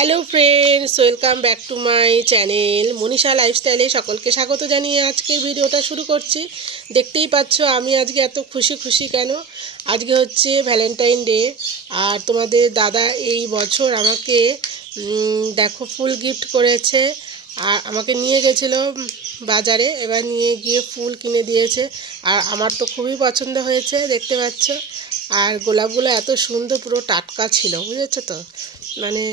Hello friends, welcome back to my channel Manisha লাইফস্টাইলে সকলকে স্বাগত জানিয়ে আজকের ভিডিওটা শুরু করছি। দেখতেই পাচ্ছ আমি আজকে এত খুশি কেন। আজকে হচ্ছে ভ্যালেন্টাইন ডে, আর তোমাদের দাদা এই বছর আমাকে দেখো ফুল গিফট করেছে। আর আমাকে নিয়ে গেছিলো বাজারে, এবার নিয়ে গিয়ে ফুল কিনে দিয়েছে। আর আমার তো খুবই পছন্দ হয়েছে, দেখতে পাচ্ছ। আর গোলাপগুলো এত সুন্দর, পুরো টাটকা ছিল, বুঝেছো তো, মানে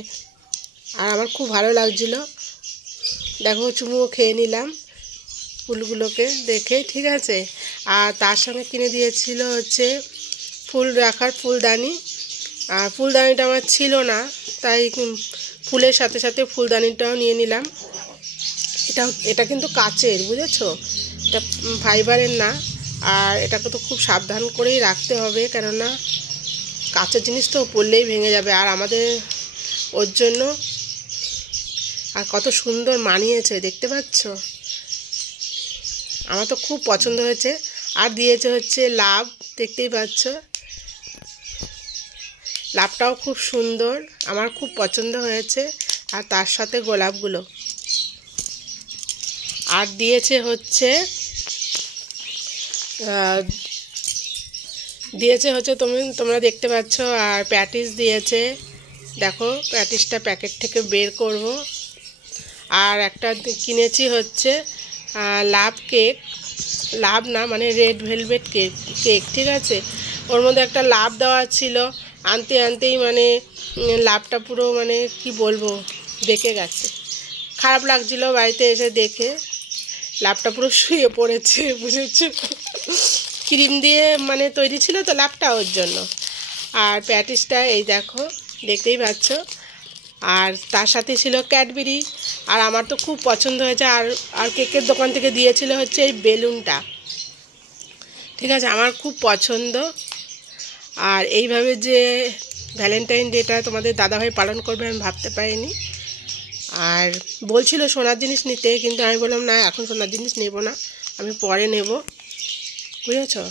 আর আমার খুব ভালো লাগছিলো। দেখো চুমুও খেয়ে নিলাম ফুলগুলোকে দেখে, ঠিক আছে। আর তার সঙ্গে কিনে দিয়েছিল হচ্ছে ফুল রাখার ফুলদানি। আর ফুলদানিটা আমার ছিল না, তাই ফুলের সাথে সাথে ফুলদানিটাও নিয়ে নিলাম। এটা কিন্তু কাচের, বুঝেছো, এটা ফাইবারের না। আর এটাকে তো খুব সাবধান করেই রাখতে হবে, কেননা কাচের জিনিস তো পড়লেই ভেঙে যাবে। আর আমাদের ওর জন্য আর কত সুন্দর মানিয়েছে, দেখতে পাচ্ছ, আমার তো খুব পছন্দ হয়েছে। আর দিয়েছে হচ্ছে লাভ, দেখতেই পাচ্ছ, লাভটাও খুব সুন্দর, আমার খুব পছন্দ হয়েছে। আর তার সাথে গোলাপগুলো আর দিয়েছে হচ্ছে তোমরা দেখতে পাচ্ছ। আর প্যাটিস দিয়েছে, দেখো প্যাটিসটা প্যাকেট থেকে বের করব। আর একটা কিনেছি হচ্ছে লাভ কেক, লাভ না মানে রেড ভেলভেট কেক, ঠিক আছে। ওর মধ্যে একটা লাভ দেওয়া ছিল, আনতেই মানে লাভটা পুরো মানে কি বলবো বেঁকে গেছে। খারাপ লাগছিল বাড়িতে এসে দেখে, লাভটা পুরো শুয়ে পড়েছে, বুঝেছো। ক্রিম দিয়ে মানে তৈরি ছিল তো লাভটা, ওর জন্য। আর প্যাটিসটা এই দেখো, দেখতেই পাচ্ছ। আর তার সাথে ছিল ক্যাডবেরি। আর আমার তো খুব পছন্দ হয়েছে। আর কেকের দোকান থেকে দিয়েছিল হচ্ছে এই বেলুনটা, ঠিক আছে, আমার খুব পছন্দ। আর এইভাবে যে ভ্যালেন্টাইন ডেটা তোমাদের দাদাভাই পালন করবে আমি ভাবতে পারিনি। আর বলছিল সোনার জিনিস নিতে, কিন্তু আমি বললাম না, এখন সোনার জিনিস নেব না, আমি পরে নেব, বুঝেছো।